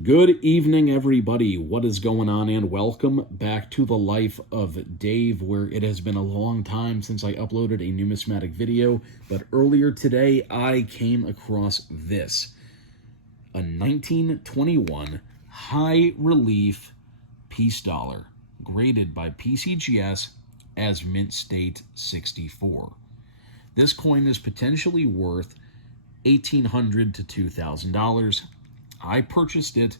Good evening, everybody. What is going on? And welcome back to the life of Dave, where it has been a long time since I uploaded a numismatic video. But earlier today, I came across this, a 1921 high relief peace dollar, graded by PCGS as mint state 64. This coin is potentially worth $1,800 to $2,000. I purchased it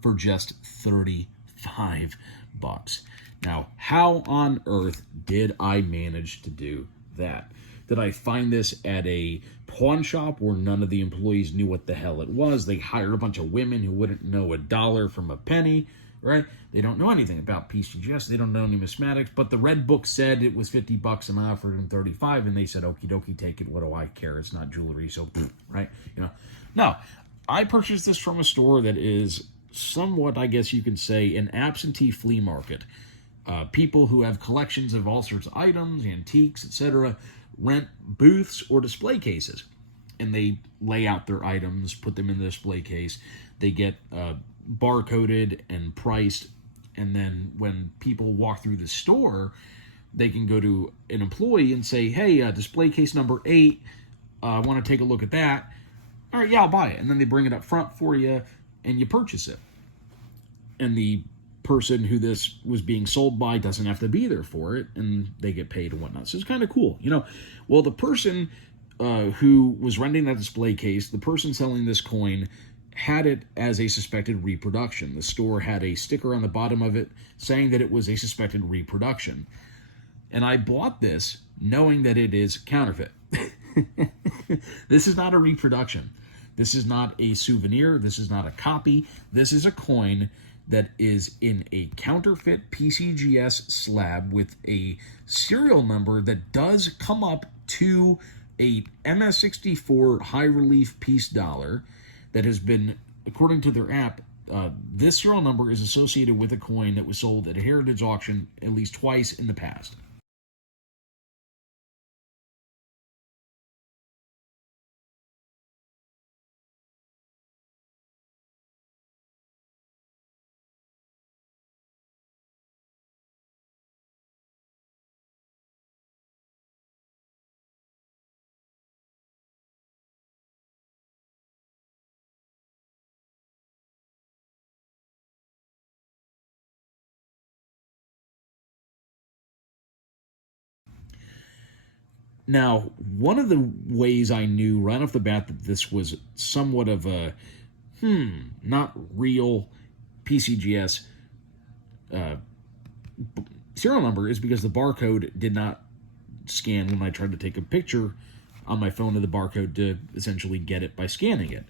for just 35 bucks. Now, how on earth did I manage to do that? Did I find this at a pawn shop where none of the employees knew what the hell it was? They hired a bunch of women who wouldn't know a dollar from a penny, right? They don't know anything about PCGS. They don't know numismatics, but the red book said it was 50 bucks and I offered them 35, and they said, okie dokie, take it. What do I care? It's not jewelry, so, right? No. I purchased this from a store that is somewhat, I guess you could say, an absentee flea market. People who have collections of all sorts of items, antiques, etc., rent booths or display cases. And they lay out their items, put them in the display case. They get barcoded and priced. And then when people walk through the store, they can go to an employee and say, hey, display case number 8, I want to take a look at that. All right, yeah, I'll buy it. And then they bring it up front for you, and you purchase it. And the person who this was being sold by doesn't have to be there for it, and they get paid and whatnot. So it's kind of cool. Well, the person who was renting that display case, the person selling this coin, had it as a suspected reproduction. The store had a sticker on the bottom of it saying that it was a suspected reproduction. And I bought this knowing that it is counterfeit. This is not a reproduction. This is not a souvenir. This is not a copy. This is a coin that is in a counterfeit PCGS slab with a serial number that does come up to a MS64 high relief piece dollar that has been, according to their app, this serial number is associated with a coin that was sold at a heritage auction at least twice in the past. Now, one of the ways I knew right off the bat that this was somewhat of a, not real PCGS serial number is because the barcode did not scan when I tried to take a picture on my phone of the barcode to essentially get it by scanning it.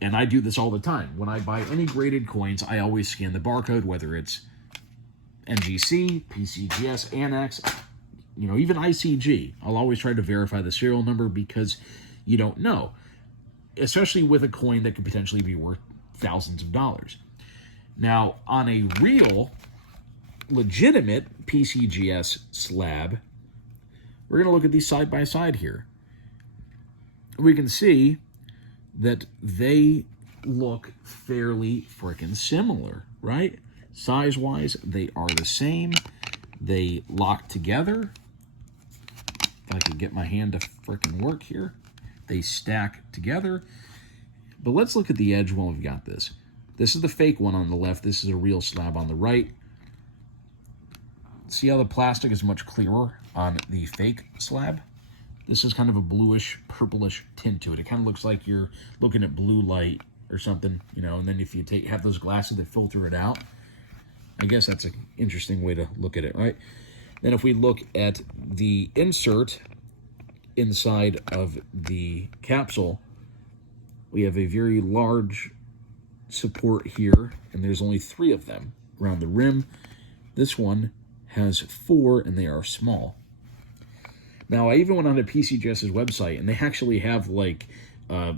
And I do this all the time. When I buy any graded coins, I always scan the barcode, whether it's NGC, PCGS, Annex, even ICG. I'll always try to verify the serial number because you don't know, especially with a coin that could potentially be worth thousands of dollars. Now, on a real, legitimate PCGS slab, we're going to look at these side by side here. We can see that they look fairly freaking similar, right? Size-wise, they are the same. They lock together. If I could get my hand to frickin' work here. They stack together. But let's look at the edge while we've got this. This is the fake one on the left. This is a real slab on the right. See how the plastic is much clearer on the fake slab? This is kind of a bluish, purplish tint to it. It kind of looks like you're looking at blue light or something, and then if you have those glasses that filter it out, I guess that's an interesting way to look at it, right? Then if we look at the insert inside of the capsule, we have a very large support here, and there's only 3 of them around the rim. This one has 4, and they are small. Now, I even went on to PCGS's website, and they actually have,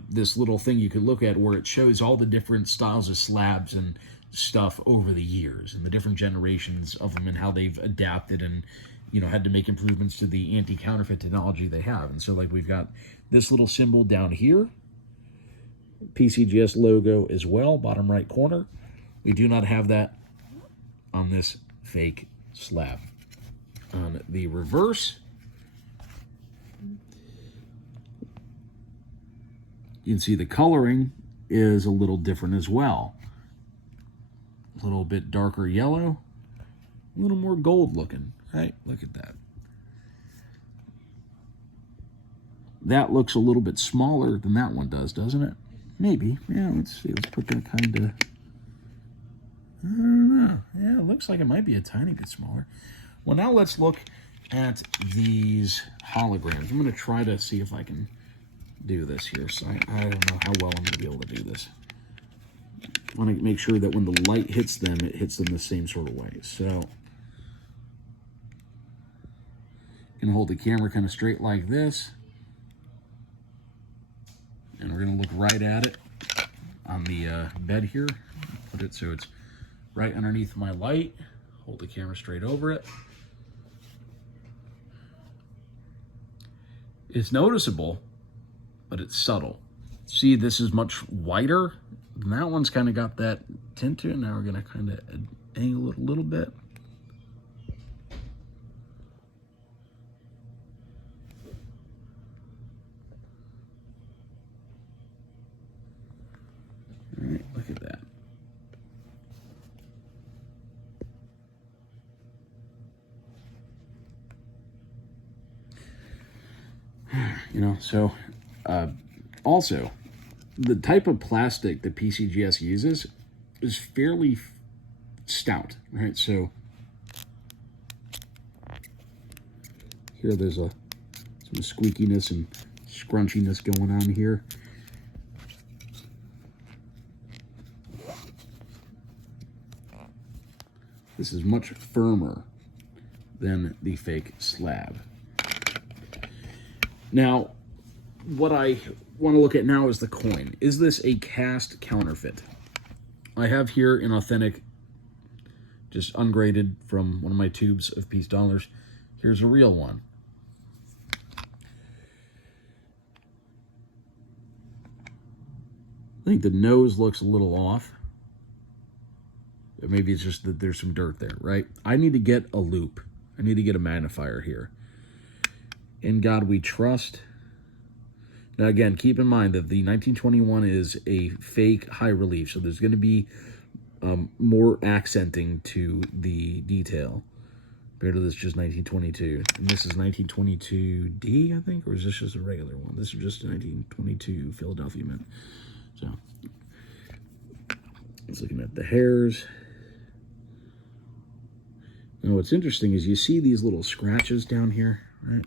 this little thing you could look at where it shows all the different styles of slabs and stuff over the years and the different generations of them and how they've adapted and had to make improvements to the anti-counterfeit technology they have. And so we've got this little symbol down here PCGS logo as well, bottom right corner. We do not have that on this fake slab. On the reverse, you can see the coloring is a little different as well. A little bit darker yellow, a little more gold looking, right? Look at that. That looks a little bit smaller than that one does, doesn't it? Maybe. Yeah, let's see. Let's put that kind of... I don't know. Yeah, it looks like it might be a tiny bit smaller. Well, now let's look at these holograms. I'm going to try to see if I can do this here. So I don't know how well I'm going to be able to do this. I want to make sure that when the light hits them, it hits them the same sort of way. So I'm going to hold the camera kind of straight like this. And we're going to look right at it on the bed here. Put it so it's right underneath my light. Hold the camera straight over it. It's noticeable, but it's subtle. See, this is much whiter. And that one's kind of got that tint to it. Now we're going to kind of angle it a little bit. All right, look at that. You know, so also, the type of plastic that PCGS uses is fairly stout, right? So here there's some squeakiness and scrunchiness going on here. This is much firmer than the fake slab. Now, what I want to look at now is the coin. Is this a cast counterfeit? I have here an authentic, just ungraded from one of my tubes of piece dollars. Here's a real one. I think the nose looks a little off. Maybe it's just that there's some dirt there, right? I need to get a loop. I need to get a magnifier here. In God we trust. Now again, keep in mind that the 1921 is a fake high relief, so there's going to be more accenting to the detail compared to this just 1922. And this is 1922D, I think, or is this just a regular one? This is just a 1922 Philadelphia Mint. So, let's looking at the hairs. Now what's interesting is you see these little scratches down here, right?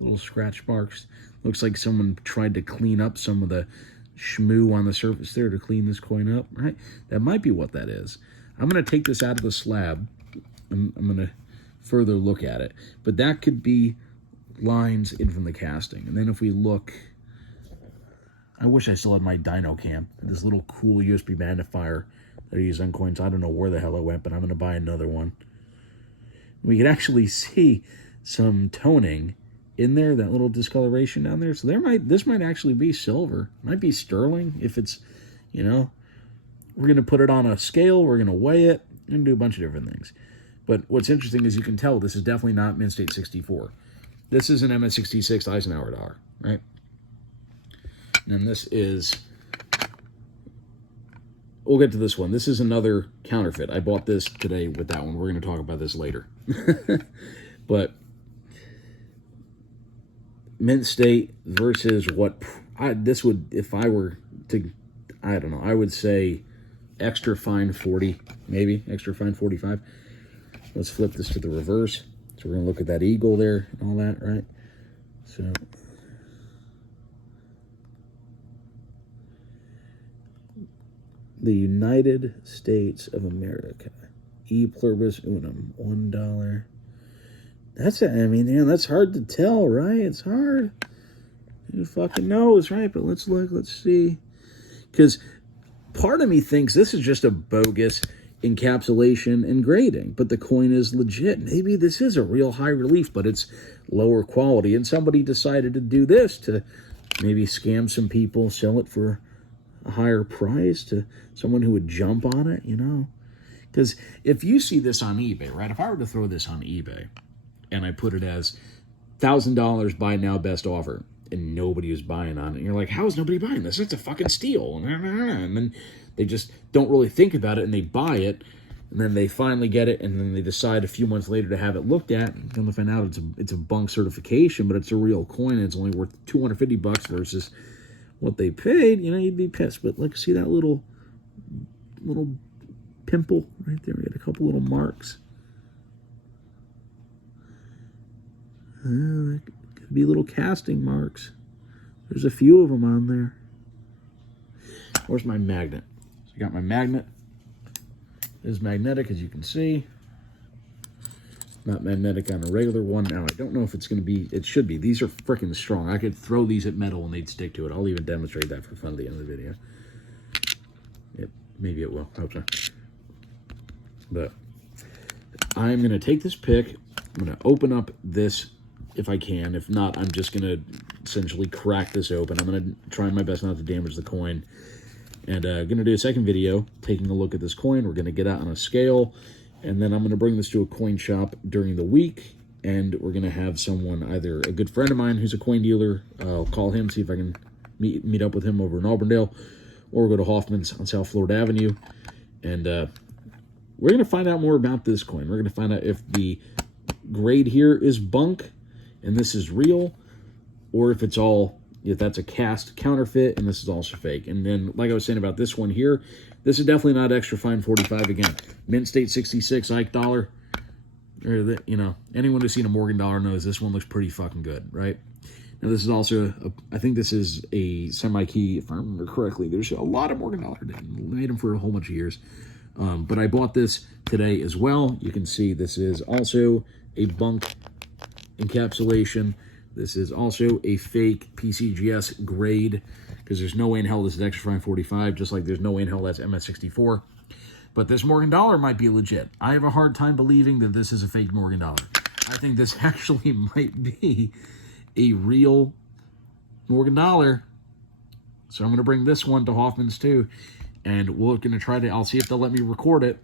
Little scratch marks. Looks like someone tried to clean up some of the schmoo on the surface there to clean this coin up, right? That might be what that is. I'm going to take this out of the slab. I'm going to further look at it. But that could be lines in from the casting. And then if we look, I wish I still had my dyno cam. This little cool USB magnifier that I use on coins. I don't know where the hell it went, but I'm going to buy another one. We can actually see some toning in there, that little discoloration down there. So this might actually be silver. It might be sterling if it's, you know, we're going to put it on a scale. We're going to weigh it. We're going to do a bunch of different things. But what's interesting is you can tell this is definitely not Mint State 64. This is an MS-66 Eisenhower dollar, right? And this is, we'll get to this one. This is another counterfeit. I bought this today with that one. We're going to talk about this later. But Mint State versus what this would, if I were to, I don't know, I would say extra fine 40, maybe extra fine 45. Let's flip this to the reverse. So we're going to look at that eagle there and all that, right? So the United States of America, E pluribus unum, $1. That's, I mean, yeah, that's hard to tell, right? It's hard. Who fucking knows, right? But let's look, let's see. Because part of me thinks this is just a bogus encapsulation and grading, but the coin is legit. Maybe this is a real high relief, but it's lower quality, and somebody decided to do this to maybe scam some people, sell it for a higher price to someone who would jump on it, you know? Because if you see this on eBay, right? If I were to throw this on eBay and I put it as $1,000 buy now, best offer, and nobody was buying on it, and you're like, how is nobody buying this? It's a fucking steal. And then they just don't really think about it and they buy it, and then they finally get it, and then they decide a few months later to have it looked at, and come to find out it's a bunk certification, but it's a real coin, and it's only worth $250 versus what they paid. You know, you'd be pissed. But like, see that little pimple right there? We got a couple little marks. There could be little casting marks. There's a few of them on there. Where's my magnet? So I got my magnet. It is magnetic, as you can see. Not magnetic on a regular one. Now, I don't know if it's going to be... It should be. These are freaking strong. I could throw these at metal and they'd stick to it. I'll even demonstrate that for fun at the end of the video. Yep, maybe it will. I hope so. But I'm going to take this pick. I'm going to open up this if I can. If not, I'm just going to essentially crack this open. I'm going to try my best not to damage the coin. And I'm going to do a second video taking a look at this coin. We're going to get out on a scale. And then I'm going to bring this to a coin shop during the week. And we're going to have someone, either a good friend of mine who's a coin dealer, I'll call him, see if I can meet up with him over in Auburndale. Or go to Hoffman's on South Florida Avenue. And we're going to find out more about this coin. We're going to find out if the grade here is bunk and this is real, or if it's all... if that's a cast counterfeit and this is also fake. And then, like I was saying about this one here, this is definitely not extra fine 45 again. Mint State 66 Ike dollar. Or you know, anyone who's seen a Morgan dollar knows this one looks pretty fucking good, right? Now this is also, I think this is a semi-key, if I remember correctly. There's a lot of Morgan dollar. Made them for a whole bunch of years. But I bought this today as well. You can see this is also a bunk encapsulation. This is also a fake PCGS grade, because there's no way in hell this is extra fine 45, just like there's no way in hell that's MS64. But this Morgan dollar might be legit. I have a hard time believing that this is a fake Morgan dollar. I think this actually might be a real Morgan dollar. So I'm going to bring this one to Hoffman's too, and we're going to try to, I'll see if they'll let me record it,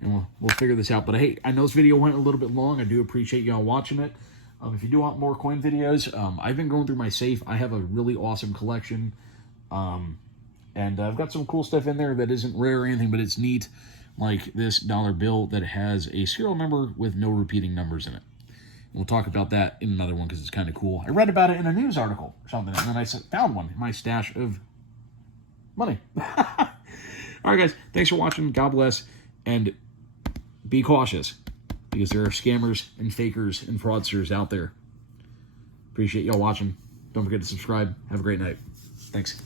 and we'll figure this out. But hey, I know this video went a little bit long. I do appreciate y'all watching it. If you do want more coin videos, I've been going through my safe. I have a really awesome collection. And I've got some cool stuff in there that isn't rare or anything, but it's neat. Like this dollar bill that has a serial number with no repeating numbers in it. We'll talk about that in another one because it's kind of cool. I read about it in a news article or something, and then I found one in my stash of money. All right, guys. Thanks for watching. God bless. And be cautious, because there are scammers and fakers and fraudsters out there. Appreciate y'all watching. Don't forget to subscribe. Have a great night. Thanks.